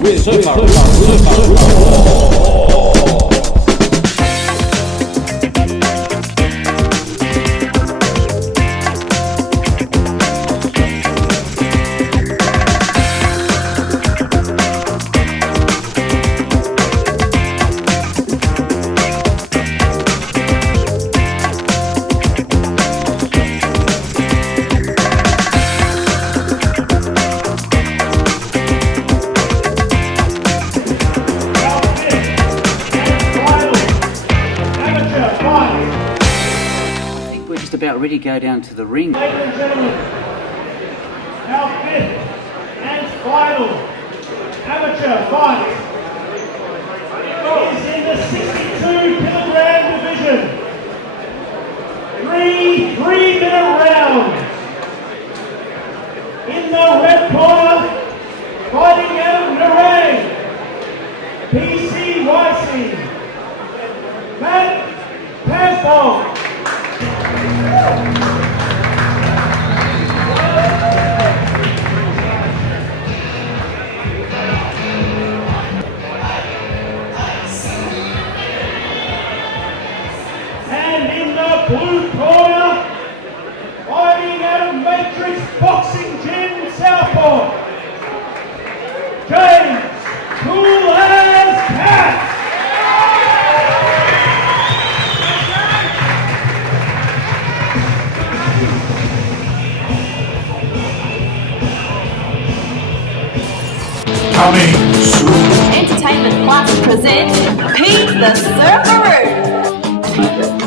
with Surfaroo. About ready to go down to the ring. Ladies and gentlemen, our fifth and final amateur fight is in the 62-kilogram division. Three-minute rounds. In the red corner, fighting out of Narang, PCYC, Matt Pascal. And in the blue corner, fighting out of Matrix Boxing Gym, Southport, James Cool as Cat. Coming soon. Entertainment Plus presents Pete the Surfaroo.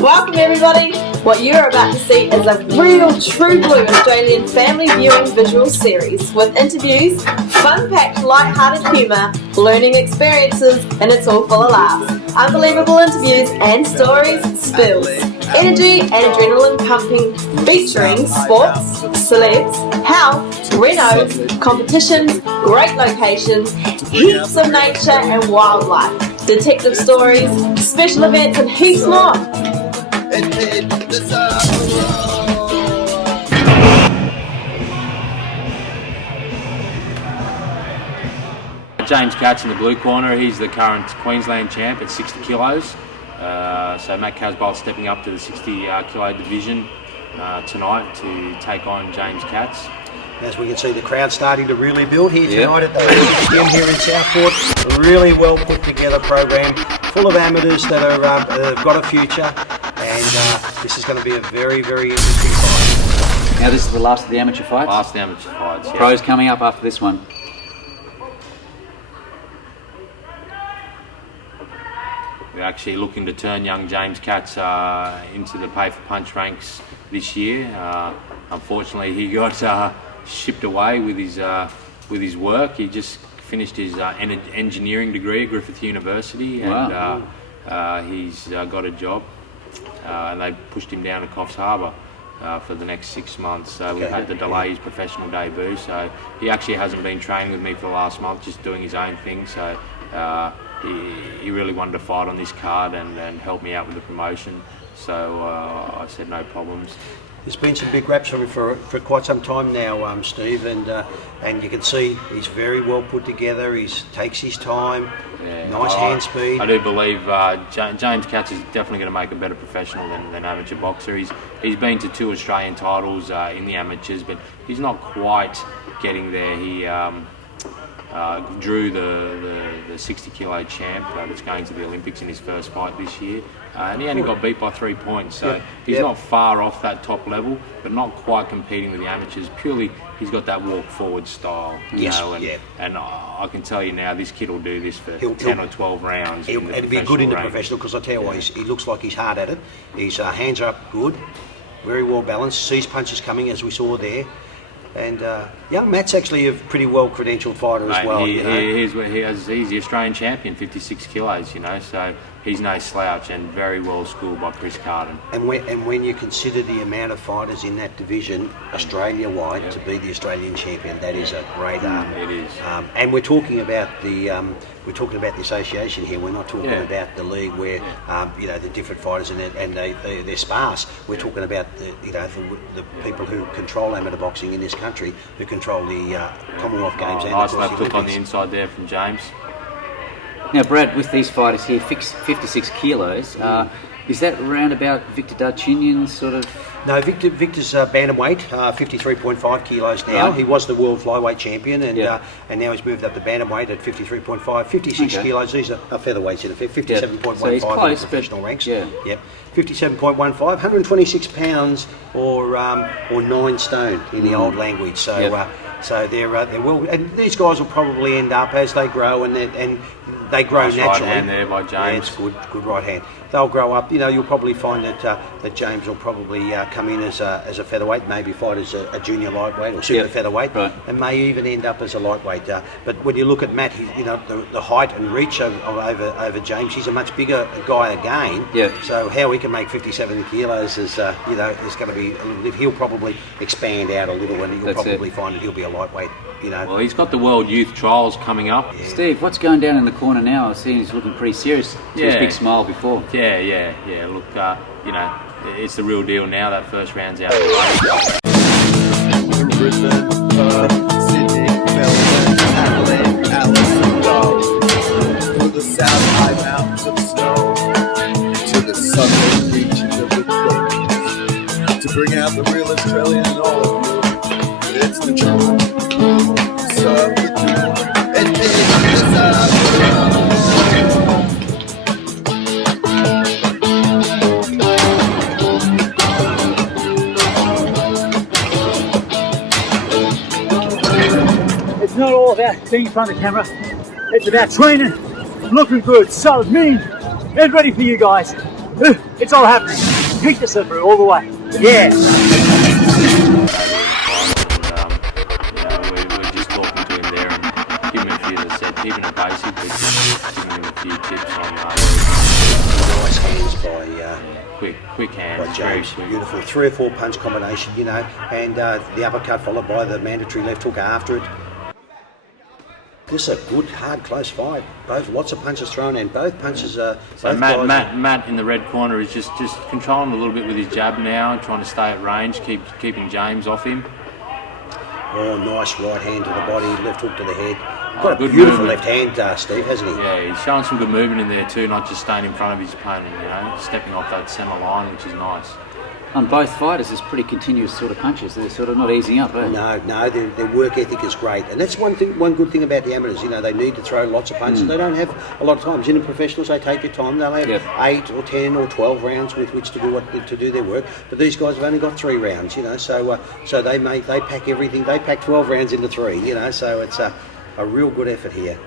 Welcome everybody. What you're about to see is a real true blue Australian family viewing visual series with interviews, fun-packed light-hearted humour, learning experiences, and it's all full of laughs. Unbelievable interviews and stories, spills, energy and adrenaline pumping, featuring sports, celebs, health, renos, competitions, great locations, heaps of nature and wildlife, detective stories, special events and heaps more. James Katz in the blue corner. He's the current Queensland champ at 60 kilos. So Matt Casbolt stepping up to the 60 kilo division tonight to take on James Katz. As we can see, the crowd starting to really build here tonight at the gym here in Southport. A really well put together program, full of amateurs that are have got a future, and this is going to be a very, very interesting fight. Now this is the last of the amateur fights? Last of the amateur fights, yeah. Pros coming up after this one. We're actually looking to turn young James Katz into the pay-for-punch ranks this year. Unfortunately, he got shipped away with his work. He just finished his engineering degree at Griffith University, and he's got a job. And they pushed him down to Coffs Harbour for the next 6 months. So we've had to delay his professional debut. So he actually hasn't been training with me for the last month, just doing his own thing. So he really wanted to fight on this card and help me out with the promotion. So I said no problems. There's been some big raps for quite some time now, Steve, and you can see he's very well put together. He takes his time, nice hand speed. I do believe James Katz is definitely going to make a better professional than amateur boxer. He's been to 2 Australian titles in the amateurs, but he's not quite getting there. He drew the 60 kilo champ that's going to the Olympics in his first fight this year, and he only got beat by 3 points, so he's not far off that top level, but not quite competing with the amateurs. Purely he's got that walk forward style, and I can tell you now, this kid will do this for 10 or 12 rounds. It'll be good in the professional, because I tell you what, he looks like he's hard at it. His hands are up good, very well balanced, sees punches coming as we saw there. And Matt's actually a pretty well credentialed fighter as well. He's the Australian champion, 56 kilos, so he's no slouch and very well schooled by Chris Carden. And when you consider the amount of fighters in that division, Australia-wide, to be the Australian champion, that is a great It is. And we're talking about the association here. We're not talking about the league where the different fighters and they're sparse. We're talking about the people who control amateur boxing in this country, who control the Commonwealth Games. And Nice of course, left the hook on the Olympics. inside there from James. Now, Brad, with these fighters here, 56 kilos, is that around about Victor Darchinyan's sort of... No, Victor's bantamweight, 53.5 kilos now. Right. He was the world flyweight champion, and Yeah. and now he's moved up to bantamweight at 53.5. 56 Okay. kilos. These are featherweights, in effect. 57.15 So he's close, in the professional but- ranks. yeah. Yep. 57.15, 126 pounds, or 9 stone in the old language. So. Yep. So they're well, and these guys will probably end up as they grow, and they grow Nice right naturally. hand there by James. Yeah, it's good right hand. They'll grow up. You'll probably find that James will probably come in as a featherweight, maybe fight as a junior lightweight or super Yep, featherweight, right. and may even end up as a lightweight. But when you look at Matt, the height and reach over James, he's a much bigger guy again. Yeah. So how he can make 57 kilos is going to be. He'll probably expand out a little, and you'll That's probably it. find that he'll be a lightweight. Well, he's got the World Youth Trials coming up. Steve, what's going down in the corner now? I see he's looking pretty serious to his Yeah. big smile before. Yeah. Look, it's the real deal now. That first round's out of the way. Brisbane, Perth, Sydney, Melbourne, Adelaide, Alice and Darwin. To the south high mountains of snow, to the southern beaches of the Queens. To bring out the real Australian in all of you, it's the truth. Surf with you, and take the Surfaroo. It's not all about being in front of the camera. It's about training, looking good, solid, mean, and ready for you guys. It's all happening. Pick the Surfaroo all the way. Yeah. We're just talking to him there and giving him a few, as I said, keeping it basic, but just giving him a few tips on Nice hands by. quick hands, By very James, quick. beautiful 3 or 4 punch combination, and the uppercut followed by the mandatory left hook after it. This is a good, hard, close fight. Lots of punches thrown, and both punches are. So both guys Matt in the red corner is just controlling a little bit with his jab now, trying to stay at range, keeping James off him. Oh, nice right hand to the body, left hook to the head. Got a good beautiful movement. left hand, Steve, hasn't he? Yeah, he's showing some good movement in there too, not just staying in front of his opponent, stepping off that centre line, which is nice. On both fighters, it's pretty continuous sort of punches. They're sort of not easing up, eh? No, their work ethic is great, and that's one good thing about the amateurs. They need to throw lots of punches. They don't have a lot of times. In the professionals, they take their time. They'll have 8 or 10 or 12 rounds with which to do their work. But these guys have only got 3 rounds. So they pack everything. They pack 12 rounds into 3. So it's a real good effort here.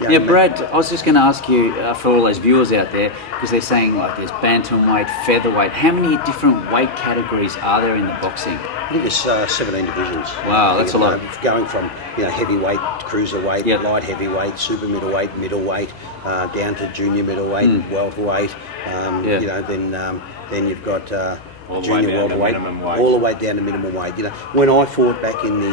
Yeah, Brad, I was just going to ask you, for all those viewers out there, because they're saying like there's bantamweight, featherweight, how many different weight categories are there in the boxing? I think there's 17 divisions. Wow, that's a lot. Going from heavyweight, cruiserweight, Yep. light heavyweight, super middleweight, down to junior middleweight, welterweight. Then you've got All the way junior down to welterweight, minimum weight. all the way down to minimum weight. When I fought back in the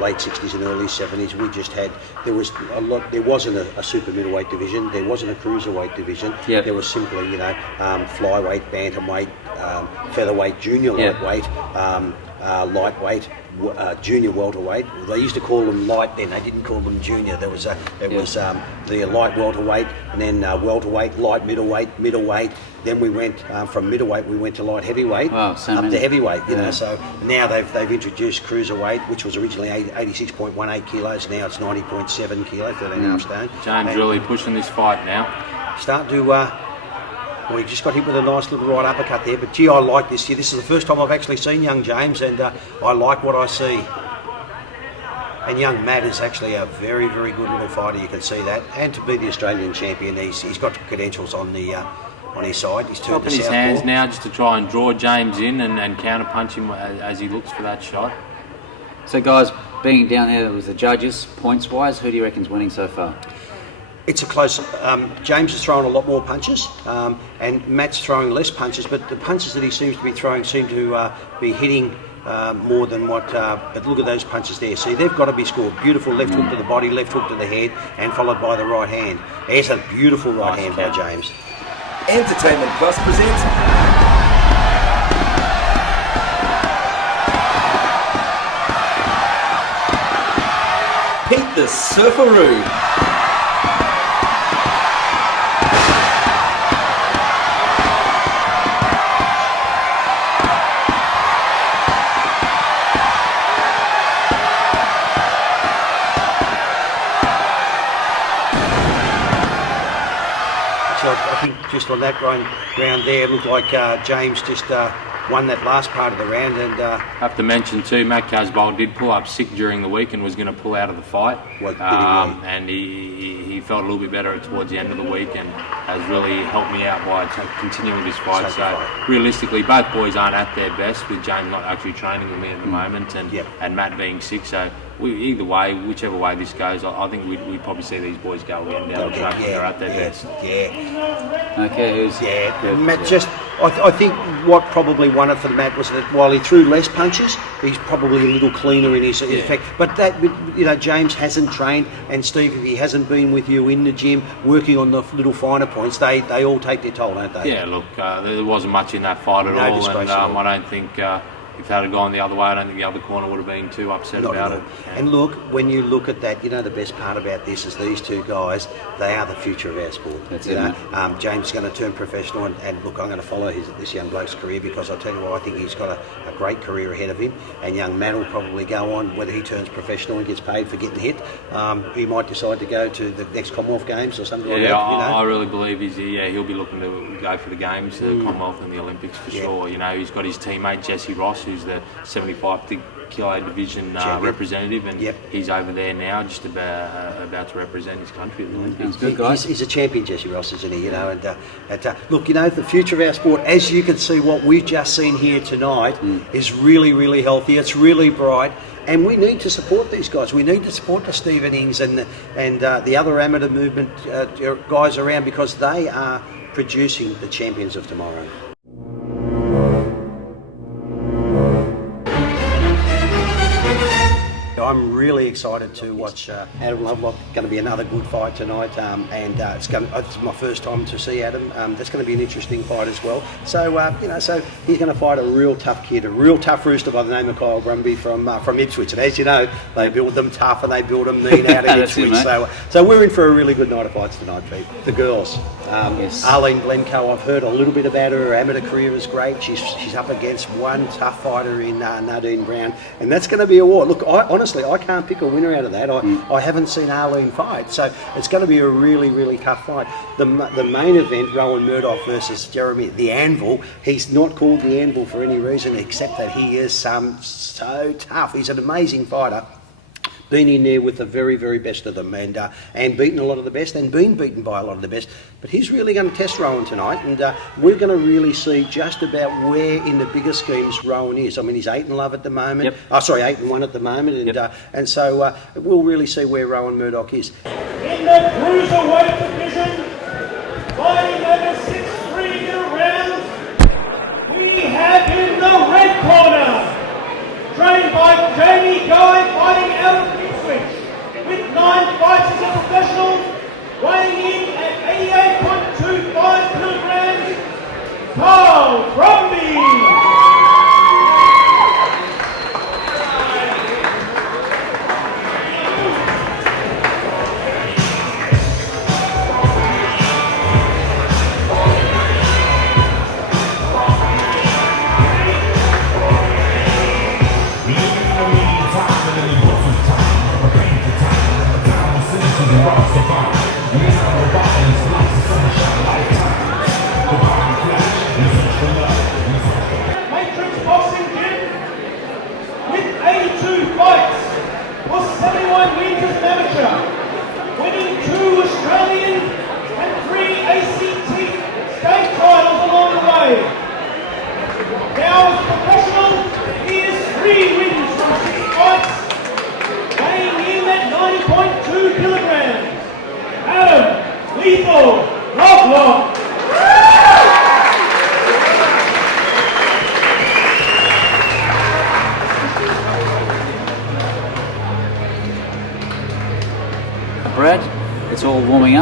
late 60s and early 70s, we just had there wasn't a super middleweight division, there wasn't a cruiserweight division. Yep. There was simply flyweight, bantamweight, featherweight, junior Yep. lightweight, lightweight, junior welterweight. They used to call them light then. They didn't call them junior. There was the light welterweight, and then welterweight, light middleweight. Then we went from middleweight. We went to light heavyweight, Wow, so up to many. heavyweight. Yeah. So now they've introduced cruiserweight, which was originally 86.18 kilos. Now it's 90.7 kilos, 13.5 stone. James And really pushing this fight now. starting to. Well, he just got hit with a nice little right uppercut there, but gee, I like this here. This is the first time I've actually seen young James, and I like what I see. And young Matt is actually a very, very good little fighter, you can see that. And to be the Australian champion, he's got credentials on his side. He's turned Dropping to his southpaw. hands now just to try and draw James in and counter punch him as he looks for that shot. So guys, being down there with the judges, points-wise, who do you reckon's winning so far? It's a close. James is throwing a lot more punches, and Matt's throwing less punches. But the punches that he seems to be throwing seem to be hitting more than what. But look at those punches there. See, they've got to be scored. Beautiful left hook to the body, left hook to the head, and followed by the right hand. There's a beautiful right hand by James. Entertainment Plus presents Pete the Surfaroo. I think just on that round there, it looked like James just won that last part of the round. And I have to mention too, Matt Casbolt did pull up sick during the week and was going to pull out of the fight. And he felt a little bit better towards the end of the week and has really helped me out by continuing this fight. So realistically, both boys aren't at their best, with James not actually training with me at the moment and Matt being sick. So either way, whichever way this goes, I think we'd probably see these boys go again down the track when they're at their best. Okay, Matt just. I think what probably won it for Matt was that while he threw less punches, he's probably a little cleaner in his effect. But that, James hasn't trained, and Steve, if he hasn't been with you in the gym working on the little finer points, they all take their toll, don't they? Yeah, look, there wasn't much in that fight at all, and I don't think if that had gone the other way, I don't think the other corner would have been too upset about it. And look, when you look at that, the best part about this is these two guys, they are the future of our sport. That's it. James is going to turn professional, and look, I'm going to follow this young bloke's career, because I'll tell you what, I think he's got a great career ahead of him, and young Matt will probably go on, whether he turns professional and gets paid for getting hit, he might decide to go to the next Commonwealth Games or something like that. I really believe he'll be looking to go for the Games, the Commonwealth and the Olympics for sure. He's got his teammate Jesse Ross, who's the 75 kilo division representative, and he's over there now, just about to represent his country at the Olympics. Good guy. He's a champion, Jesse Ross, isn't he? Look, the future of our sport, as you can see, what we've just seen here tonight is really, really healthy. It's really bright. And we need to support these guys. We need to support the Stephen Ings and the other amateur movement guys around, because they are producing the champions of tomorrow. I'm really excited to watch Adam Lovelock. Going to be another good fight tonight, it's my first time to see Adam. That's going to be an interesting fight as well. So so he's going to fight a real tough kid, a real tough rooster by the name of Kyle Brumby from Ipswich. And as you know, they build them tough and they build them mean out of Ipswich. So we're in for a really good night of fights tonight, Pete. The girls. Arlene Blencoe, I've heard a little bit about her. Her amateur career is great. She's up against one tough fighter in Nadine Brown, and that's going to be a war. Look, honestly, I can't pick a winner out of that. I haven't seen Arlene fight, so it's going to be a really, really tough fight. The main event, Rowan Murdoch versus Jeremy the Anvil. He's not called the Anvil for any reason except that he is so tough. He's an amazing fighter. Been in there with the very, very best of them, and beaten a lot of the best, and been beaten by a lot of the best. But he's really going to test Rowan tonight, and we're going to really see just about where in the bigger schemes Rowan is. I mean, he's 8-0 at the moment. 8-1 at the moment, and so we'll really see where Rowan Murdoch is. In the cruiserweight division, fighting over 6 3-year rounds, we have in the red corner, trained by Jamie Guy, fighting out of Ipswich, with 9 fights as a professional, weighing in at 88.25 kilograms, Kyle Brumby.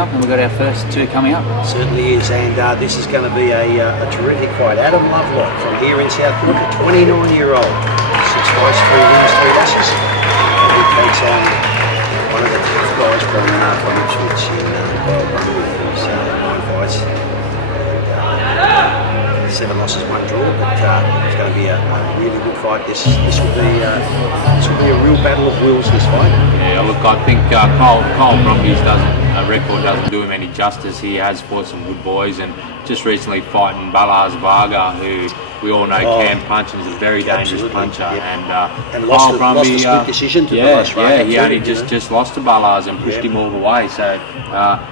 up, and we've got our first two coming up. Certainly is, and this is going to be a terrific fight. Adam Lovelock from here in Southport, a 29-year-old, 6 fights, 3 wins, 3 losses. And he takes on one of the tough guys from Ipswich in Kyle Brumby, who's 9 fights, and 7 losses, 1 draw. But it's going to be a really good fight. This will be a real battle of wills. This fight. Yeah, look, I think Kyle Brumby's record doesn't do him any justice. He has fought some good boys, and just recently fighting Balaz Varga, who we all know can punch and is a very dangerous puncher. Yep. And lost Kyle Brumby, a split decision to he only just lost to Balaz and pushed him all the way. So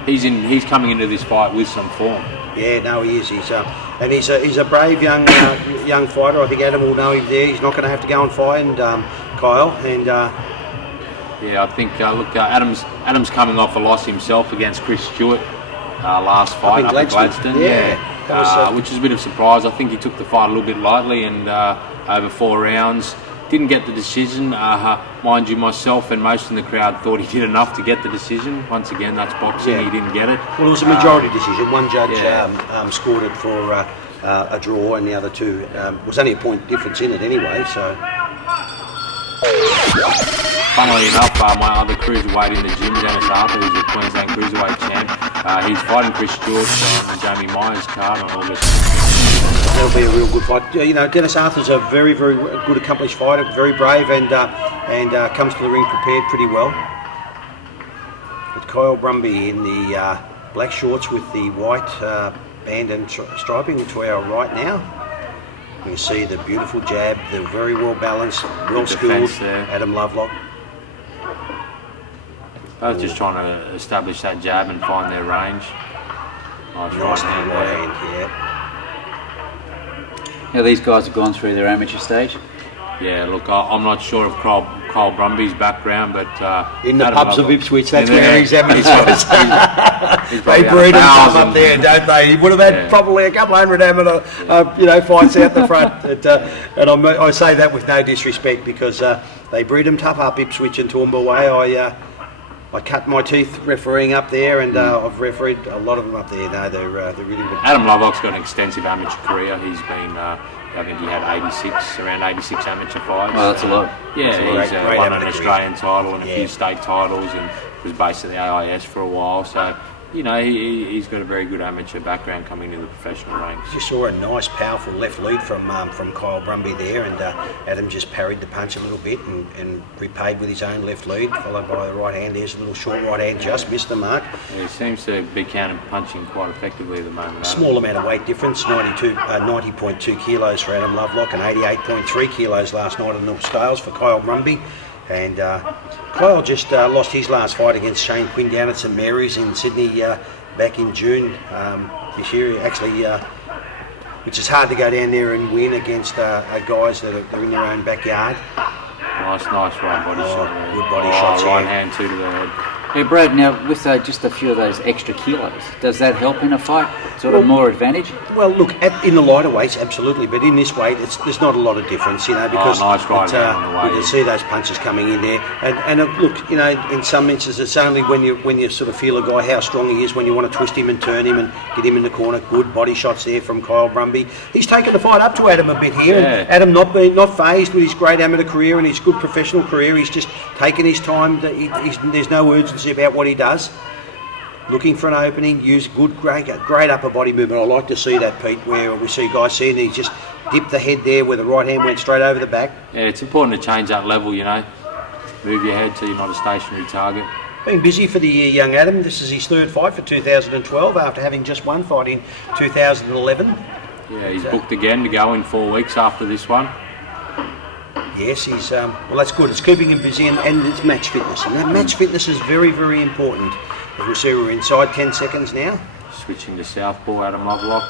he's coming into this fight with some form. Yeah, no, he is. He's a brave young fighter. I think Adam will know him there. He's not going to have to go and find Kyle. And yeah, I think Adam's coming off a loss himself against Chris Stewart last fight up in Gladstone. Which is a bit of a surprise. I think he took the fight a little bit lightly, and over 4 rounds. Didn't get the decision. Mind you, myself and most in the crowd thought he did enough to get the decision. Once again, that's boxing. He didn't get it. Well, it was a majority decision. One judge scored it for a draw, and the other two was only a point difference in it anyway. So, funnily enough, my other cruiserweight in the gym, Dennis Arthur, who's a Queensland cruiserweight champ, he's fighting Chris Stewart on Jamie Myers' card on August. That'll be a real good fight. You know, Dennis Arthur's a very, very good, accomplished fighter, very brave, and comes to the ring prepared pretty well. But Kyle Brumby in the black shorts with the white band and striping to our right now. You can see the beautiful jab, the very well balanced, well skilled Adam Lovelock. Both just trying to establish that jab and find their range. Nice right hand, yeah. Now these guys have gone through their amateur stage. Yeah, look, I'm not sure of Kyle Brumby's background, but in the pubs of Ipswich, that's where his amateurs was. They breed him up there, don't they? He would have had probably a couple hundred amateur, fights out the front. And I say that with no disrespect, because they breed him tough up Ipswich and Toowoomba way. I cut my teeth refereeing up there, and I've refereed a lot of them up there. No, they're really good. Adam Lovelock's got an extensive amateur career. He's been, I think he had around 86 amateur fights. Oh, that's a lot. Yeah, he's won an Australian title and a few state titles, and was based at the AIS for a while. So, he's got a very good amateur background coming into the professional ranks. You saw a nice, powerful left lead from Kyle Brumby there, and Adam just parried the punch a little bit and repaid with his own left lead, followed by the right hand. There's a little short right hand, just missed the mark. Yeah, he seems to be counter punching quite effectively at the moment. Small amount of weight difference, 90.2 kilos for Adam Lovelock and 88.3 kilos last night on the scales for Kyle Brumby. And Kyle just lost his last fight against Shane Quinn down at St Mary's in Sydney back in June this year. Actually, which is hard to go down there and win against guys that are in their own backyard. Nice right body shot. Good body shots. Right hand, 2 to the head. Hey Brad, now with just a few of those extra kilos, does that help in a fight? Sort of more advantage? Well, look, in the lighter weights, absolutely, but in this weight, there's not a lot of difference, because nice right hand on the way. You can see those punches coming in there. And look, in some instances, it's only when you sort of feel a guy how strong he is, when you want to twist him and turn him and get him in the corner. Good body shots there from Kyle Brumby. He's taken the fight up to Adam a bit here, and Adam not fazed with his great amateur career and his good professional career. He's just taken his time. There's no urgency about what he does. Looking for an opening, use great upper body movement. I like to see that, Pete, where we see guys seeing he just dipped the head there where the right hand went straight over the back. Yeah, it's important to change that level, Move your head so you're not a stationary target. Been busy for the year, young Adam. This is his 3rd fight for 2012 after having just one fight in 2011. Yeah, he's booked again to go in 4 weeks after this one. Yes, he's well, that's good. It's keeping him busy, and it's match fitness, and that match fitness is very, very important. As we see, we're inside 10 seconds now. Switching to southpaw, Adam Lovelock.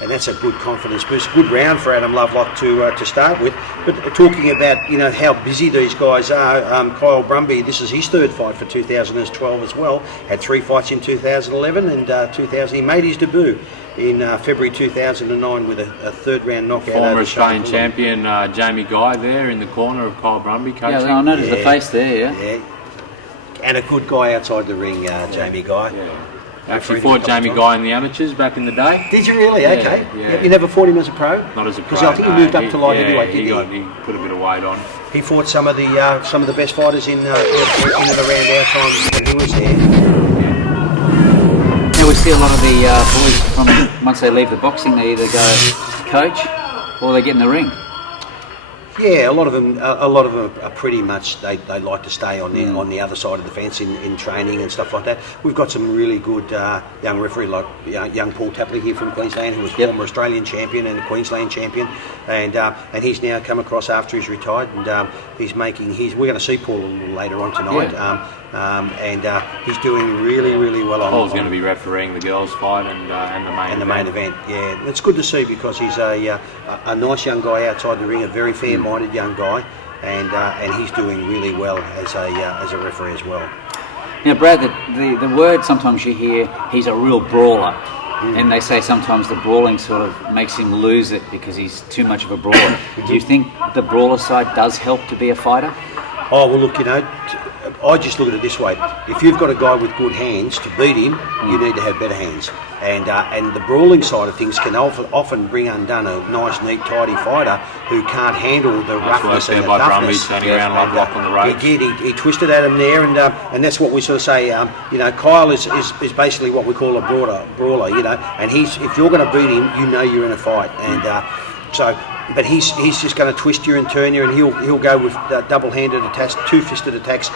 And that's a good confidence boost. Good round for Adam Lovelock to start with. But talking about how busy these guys are, Kyle Brumby, this is his 3rd fight for 2012 as well. Had 3 fights in 2011 and 2000. He made his debut in February 2009 with a 3rd round knockout. Former Australian champion Jamie Guy there in the corner of Kyle Brumby coaching. Yeah, I noticed the face there. Yeah. and a good guy outside the ring, Jamie Guy. Yeah. Actually fought Jamie Guy in the amateurs back in the day. Did you really? Yeah, Okay. yeah. You never fought him as a pro? Not as a pro. Because I think he moved up to light heavyweight, didn't he put a bit of weight on. He fought some of the best fighters in and around our time when he was there. Now we see a lot of the boys from once they leave the boxing, they either go coach or they get in the ring. Yeah, a lot of them are pretty much they like to stay on the other side of the fence in training and stuff like that. We've got some really good young referee like young Paul Tapley here from Queensland, who was former Australian champion and a Queensland champion, and he's now come across after he's retired, and we're going to see Paul a little later on tonight. And he's doing really well. Paul's going to be refereeing the girls' fight and the main event. Yeah, it's good to see because he's a nice young guy outside the ring, a very fair-minded young guy, and he's doing really well as a referee as well. Now, Brad, the word sometimes you hear, he's a real brawler. And they say sometimes the brawling sort of makes him lose it because he's too much of a brawler. Do you think the brawler side does help to be a fighter? Oh, well, look, I just look at it this way. If you've got a guy with good hands to beat him, you need to have better hands. And the brawling side of things can often bring undone a nice, neat, tidy fighter who can't handle the roughness and the toughness. Turning around like rock on the road. He twisted at him there, and that's what we sort of say. Kyle is basically what we call a brawler. And if you're going to beat him, you're in a fight, and But he's just going to twist you and turn you, and he'll go with double-handed attacks, two-fisted attacks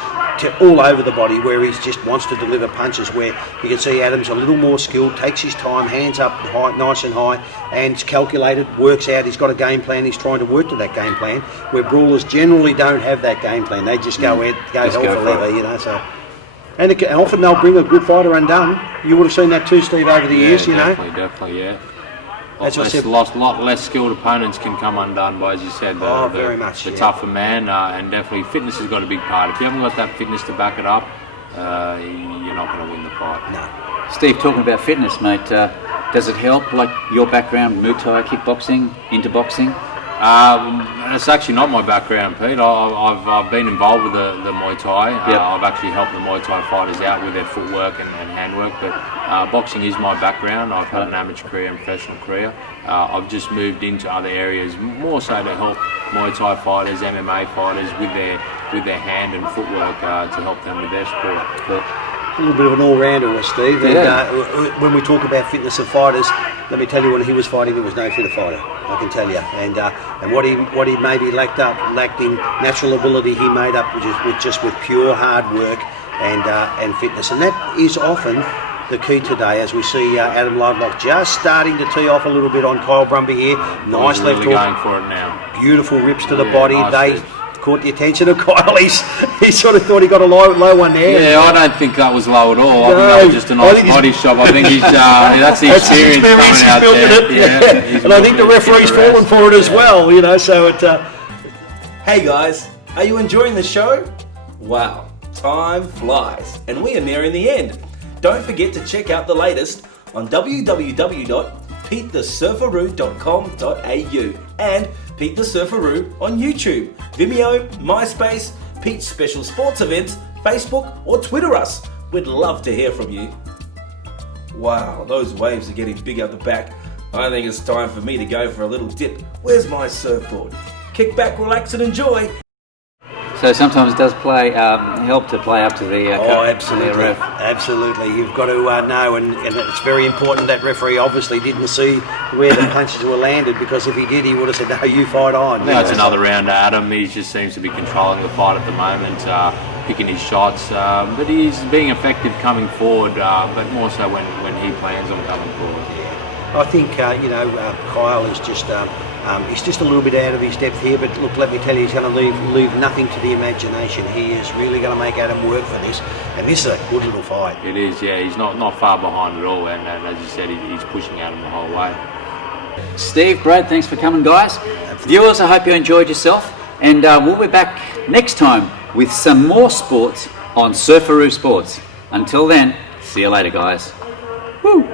all over the body, where he just wants to deliver punches. Where you can see Adam's a little more skilled, takes his time, hands up high, nice and high, and it's calculated, works out. He's got a game plan. He's trying to work to that game plan. Where brawlers generally don't have that game plan. They just go hell for leather, So. And often they'll bring a good fighter undone. You would have seen that too, Steve, over the years, Definitely, yeah. A lot less skilled opponents can come undone by, as you said, very much, the tougher man, and definitely fitness has got a big part. If you haven't got that fitness to back it up, you're not going to win the fight. No. Steve, talking about fitness, mate, does it help, like your background, Muay Thai, kickboxing, into boxing? It's actually not my background, Pete. I've been involved with the Muay Thai. I've actually helped the Muay Thai fighters out with their footwork and handwork, but boxing is my background. I've had an amateur career and professional career. I've just moved into other areas, more so to help Muay Thai fighters, MMA fighters with their hand and footwork to help them with their sport. A little bit of an all-rounder was Steve. Yeah. And, when we talk about fitness of fighters, let me tell you, when he was fighting, there was no fitter fighter, I can tell you. And what he maybe lacked in natural ability, he made up with pure hard work and fitness. And that is often the key today, as we see Adam Lovelock just starting to tee off a little bit on Kyle Brumby here. Nice left hook. Going for it now. Beautiful rips to the body. Nice caught the attention of Kyle. He sort of thought he got a low one there. Yeah, I don't think that was low at all. I think that was just a nice body shot. I think that's the experience coming out there. Yeah. And I think the referee's fallen for it as well, so it... Hey guys, are you enjoying the show? Wow, time flies, and we are nearing the end. Don't forget to check out the latest on www.PeteTheSurfaroo.com.au and Pete the Surfaroo on YouTube, Vimeo, MySpace, Pete's special sports events, Facebook or Twitter us. We'd love to hear from you. Wow, those waves are getting big out the back. I think it's time for me to go for a little dip. Where's my surfboard? Kick back, relax and enjoy. So sometimes it does help to play up to the absolutely, the ref. Absolutely. You've got to know, and it's very important that referee obviously didn't see where the punches were landed, because if he did, he would have said, "No, you fight on." Now it's another round to Adam. He just seems to be controlling the fight at the moment, picking his shots, but he's being effective coming forward, but more so when he plans on coming forward. I think Kyle is just. He's just a little bit out of his depth here, but look, let me tell you, he's going to leave nothing to the imagination. He is really going to make Adam work for this, and this is a good little fight. It is, yeah. He's not far behind at all, and as you said, he's pushing Adam the whole way. Steve, Brad, thanks for coming, guys. Viewers, I hope you enjoyed yourself, and we'll be back next time with some more sports on Surfaroo Sports. Until then, see you later, guys. Woo!